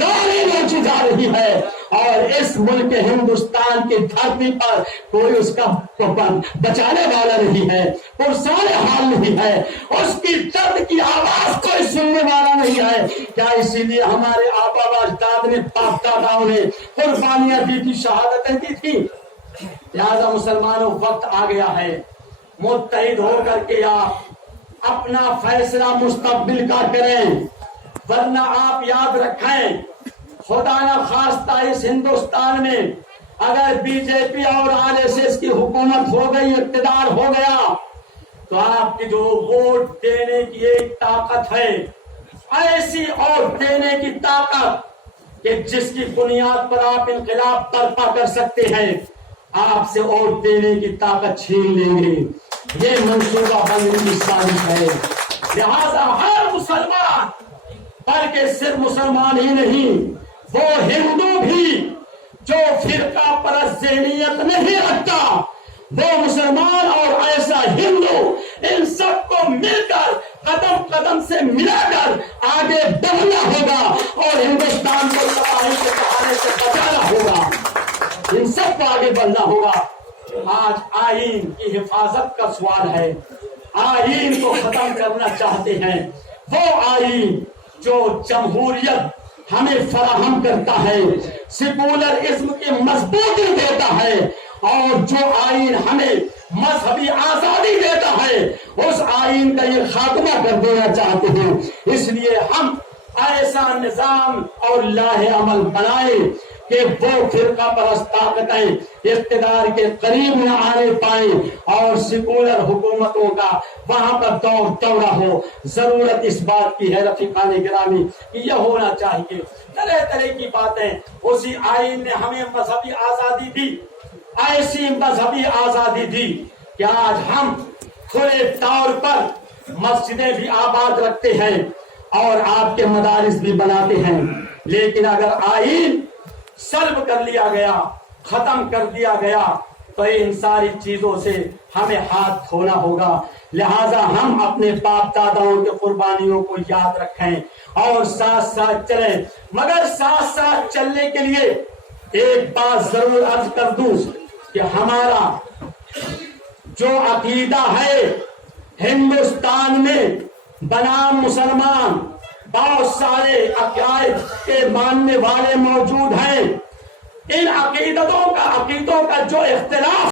گالی نوچی جا رہی ہے، اور اس ملک ہندوستان کی دھرتی پر کوئی اس کا بچانے والا نہیں ہے، پرسان حال نہیں ہے، اس کی درد کی آواز کوئی سننے والا نہیں ہے۔ کیا اسی لیے ہمارے آبا و اجداد نے، باپ داداؤں نے قربانیاں دی تھی، شہادتیں دی تھی؟ لہذا مسلمانوں، وقت آ گیا ہے متحد ہو کر کے آپ اپنا فیصلہ مستقبل کا کریں، ورنہ آپ یاد رکھیں خدا نہ خواستہ اس ہندوستان میں اگر بی جے پی اور RSS کی حکومت ہو گئی، اقتدار ہو گیا، تو آپ کی جو ووٹ دینے کی ایک طاقت ہے، ایسی اور دینے کی طاقت کہ جس کی بنیاد پر آپ انقلاب برپا کر سکتے ہیں، آپ سے ووٹ دینے کی طاقت چھین لیں گے۔ یہ منصوبہ بندی کی سازش ہے۔ لہذا ہر مسلمان، بلکہ صرف مسلمان ہی نہیں، وہ ہندو بھی جو فرقہ پرست ذہنیت نہیں رکھتا، وہ مسلمان اور ایسا ہندو، ان سب کو مل کر قدم قدم سے ملا کر آگے بڑھنا ہوگا اور ہندوستان کو تباہی کے سہارے سے بچانا ہوگا۔ ان سب کو آگے بڑھنا ہوگا۔ آج آئین کی حفاظت کا سوال ہے، آئین کو ختم کرنا چاہتے ہیں، وہ آئین جو جمہوریت ہمیں فراہم کرتا ہے، سیکولرزم کی مضبوطی دیتا ہے، اور جو آئین ہمیں مذہبی آزادی دیتا ہے، اس آئین کا یہ خاتمہ کر دینا چاہتے ہیں۔ اس لیے ہم ایسا نظام اور لاہ عمل بنائے کہ وہ فرقہ پرست طاقتیں اقتدار کے قریب نہ آنے پائیں اور سیکولر حکومتوں کا وہاں پر دور دورہ ہو۔ ضرورت اس بات کی ہے رفیقان گرامی کہ یہ ہونا چاہیے۔ طرح طرح کی باتیں، اسی آئین نے ہمیں مذہبی آزادی دی، ایسی مذہبی آزادی دی کہ آج ہم کھلے طور پر مسجدیں بھی آباد رکھتے ہیں اور آپ کے مدارس بھی بناتے ہیں، لیکن اگر آئین سلب کر لیا گیا، ختم کر دیا گیا، تو ان ساری چیزوں سے ہمیں ہاتھ دھونا ہوگا۔ لہذا ہم اپنے باپ داداؤں کے قربانیوں کو یاد رکھیں اور ساتھ ساتھ چلیں، مگر ساتھ ساتھ چلنے کے لیے ایک بات ضرور عرض کر دوں کہ ہمارا جو عقیدہ ہے ہندوستان میں بنام مسلمان بہت سارے عقائد کے ماننے والے موجود ہیں، ان عقیدوں کا جو اختلاف